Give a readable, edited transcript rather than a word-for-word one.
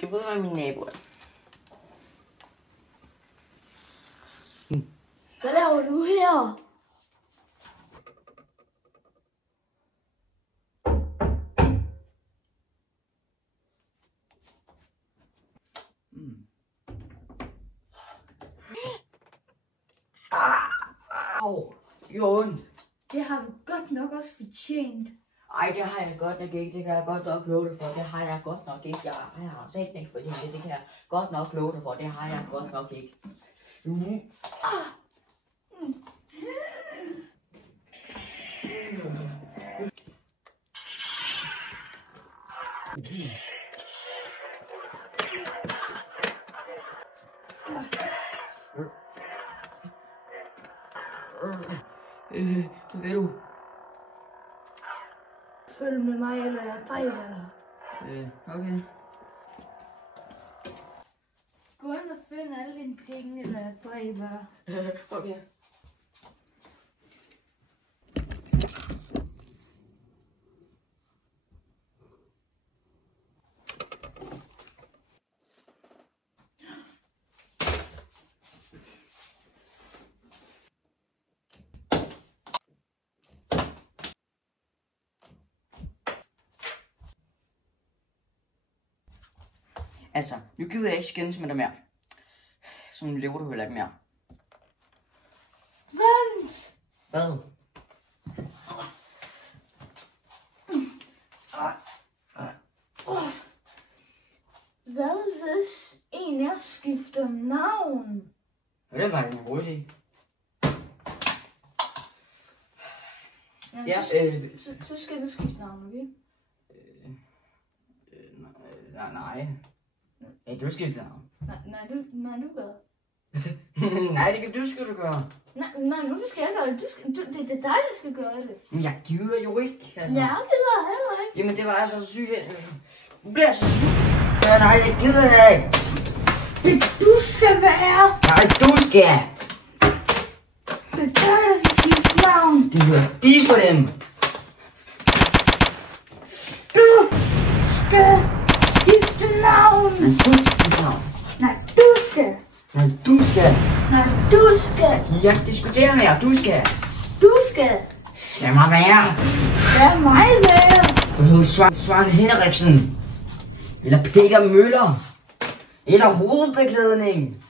Det ved hvad min nabo er. Hvad laver du her? Au, det gør ondt. Det har du godt nok også fortjent. Ej, det har jeg godt nok ikke. Det kan jeg godt nok love dig for. Det har jeg godt nok ikke. Jeg har sagt ikke fortjent det. Det kan jeg godt nok love dig for. Det har jeg godt nok ikke. Hvad vil du? Følg med mig, eller jeg dræber dig. Okay. Gå ind og find alle dine penge, eller jeg dræber dig. Okay. Altså, nu gider jeg ikke skændes med dig mere. Så nu lever du heller ikke mere. Vent! Hvad? Hvad hvis en af os skifter navn? Det er faktisk en god idé. Jamen, Ja, så skal du skifte navn, okay? Nej. Ja, du skal ikke navn. Nej, du gør. Nej, det kan du skal du gøre. Nej, nu skal jeg gøre det. Det er dig, der skal gøre det. Men jeg gider jo ikke. Altså. Jeg gider heller ikke. Jamen, det var altså så sygt. Du bliver så syg. Ja, nej, jeg gider ikke. Det du skal være. Nej, du skal. Det er dig, der skal skifte navn. Det er de for dem. Du skal skifte navn. Men du skal navn. Nej, du skal. Nej, du skal. Nej, du skal. Jeg diskuterer med jer. Du skal. Du skal. Lad mig være. Lad mig være. Du hedder Søren Henriksen. Eller Peter Møller. Eller hovedbeklædning.